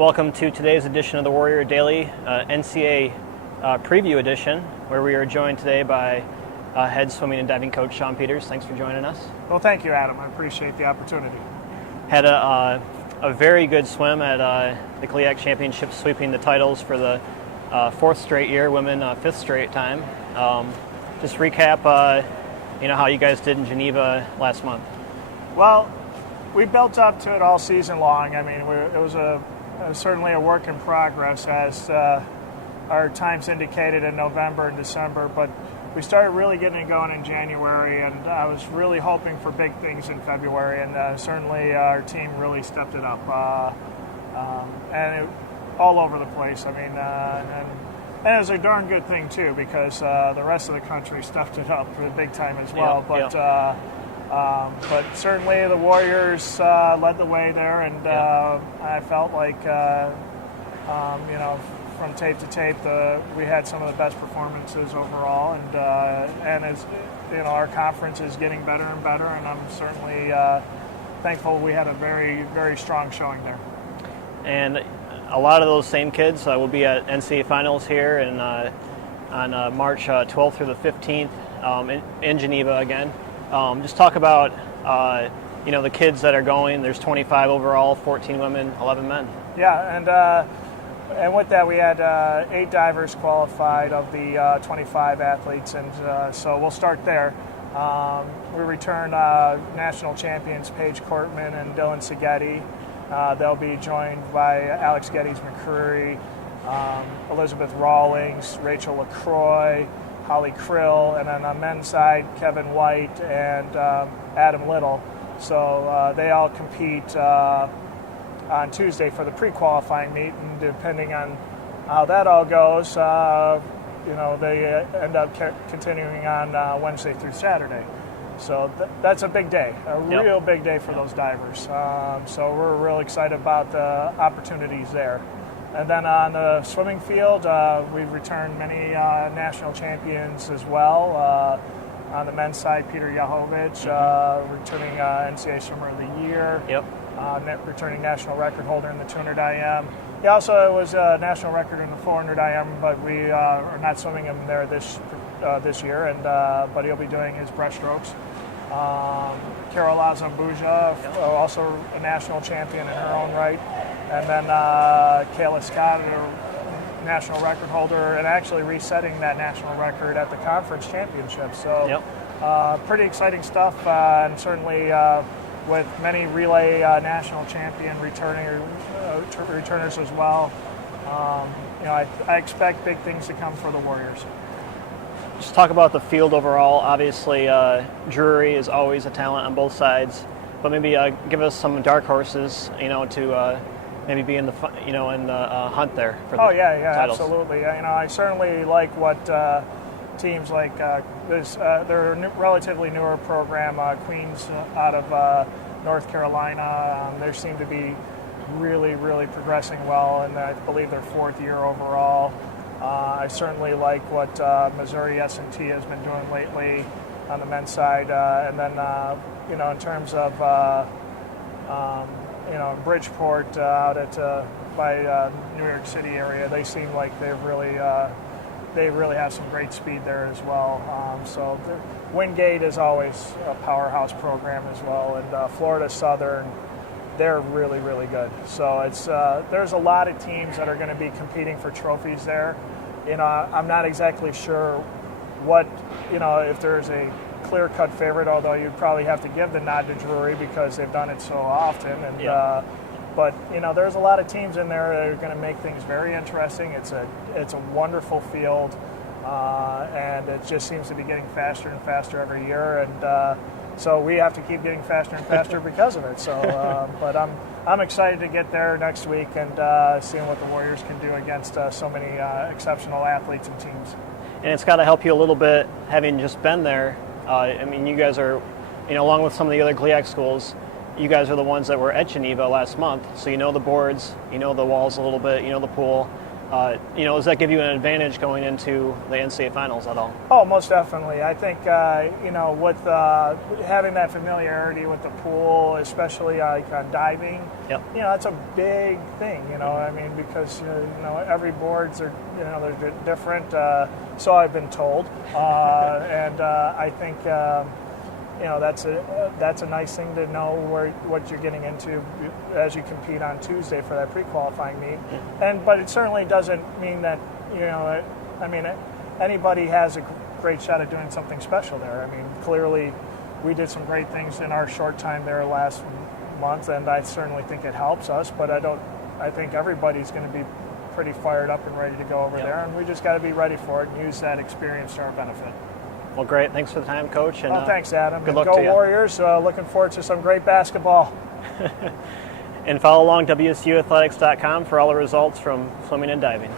Welcome to today's edition of the Warrior Daily NCAA Preview Edition, where we are joined today by head swimming and diving coach Sean Peters. Thanks for joining us. Well, thank you, Adam. I appreciate the opportunity. Had a very good swim at the NCAA Championships, sweeping the titles for the fourth straight year, women fifth straight time. Just recap, how you guys did in Geneva last month. Well, we built up to it all season long. I mean, it was certainly a work in progress, as our times indicated in November and December, but we started really getting it going in January, and I was really hoping for big things in February, and certainly our team really stepped it up, all over the place. I mean, and it was a darn good thing too, because the rest of the country stepped it up for the big time as well. But certainly the Warriors led the way there, and I felt like, from tape to tape, we had some of the best performances overall, and as our conference is getting better and better, and I'm certainly thankful we had a very, very strong showing there. And a lot of those same kids will be at NCAA Finals here on March 12th through the 15th in Geneva again. Just talk about, the kids that are going. There's 25 overall, 14 women, 11 men. Yeah, and with that, we had 8 divers qualified of the 25 athletes, and so we'll start there. We return national champions Paige Cortman and Dylan Seghetti. They'll be joined by Alex Geddes-McCreary, Elizabeth Rawlings, Rachel LaCroix, Holly Krill, and then on the men's side, Kevin White and Adam Little. So they all compete on Tuesday for the pre-qualifying meet, and depending on how that all goes, they end up continuing on Wednesday through Saturday. So that's a big day, real big day for those divers. So we're real excited about the opportunities there. And then on the swimming field, we've returned many national champions as well. On the men's side, Peter Yahovich, returning NCAA Swimmer of the Year. Returning national record holder in the 200 IM. He also was a national record in the 400 IM, but we are not swimming him there this year. And but he'll be doing his breaststrokes. Carol Azambuja, also a national champion in her own right. And then Kayla Scott, a national record holder, and actually resetting that national record at the conference championship. So pretty exciting stuff, and certainly with many relay national champion returners as well. I expect big things to come for the Warriors. Just talk about the field overall. Obviously, Drury is always a talent on both sides, but maybe give us some dark horses, to maybe be in the hunt there for the titles. Absolutely. I certainly like what teams like this. They're a relatively newer program, Queens out of North Carolina. They seem to be really, really progressing well, and I believe their 4th year overall. I certainly like what Missouri S&T has been doing lately on the men's side, and then in terms of Bridgeport out at by New York City area, they seem like they really have some great speed there as well. So Wingate is always a powerhouse program as well, and Florida Southern, they're really, really good. So it's there's a lot of teams that are going to be competing for trophies there. I'm not exactly sure what, if there's a clear-cut favorite, although you'd probably have to give the nod to Drury because they've done it so often. And but there's a lot of teams in there that are going to make things very interesting. It's a wonderful field, and it just seems to be getting faster and faster every year. And so we have to keep getting faster and faster because of it. So, but I'm excited to get there next week and seeing what the Warriors can do against so many exceptional athletes and teams. And it's got to help you a little bit, having just been there. You guys are, along with some of the other GLIAC schools, you guys are the ones that were at Geneva last month, so you know the boards, you know the walls a little bit, you know the pool. Does that give you an advantage going into the NCAA finals at all? Oh, most definitely. I think with having that familiarity with the pool, especially like on diving, Yep. that's a big thing. I mean, because every boards are they're different. So I've been told, and I think. That's a nice thing to know what you're getting into as you compete on Tuesday for that pre-qualifying meet. But it certainly doesn't mean that anybody has a great shot at doing something special there. I mean, clearly we did some great things in our short time there last month, and I certainly think it helps us. But I think everybody's going to be pretty fired up and ready to go over there, and we just got to be ready for it and use that experience to our benefit. Well, great. Thanks for the time, Coach. And, thanks, Adam. Good luck to you. Go Warriors. Looking forward to some great basketball. And follow along WSUathletics.com for all the results from swimming and diving.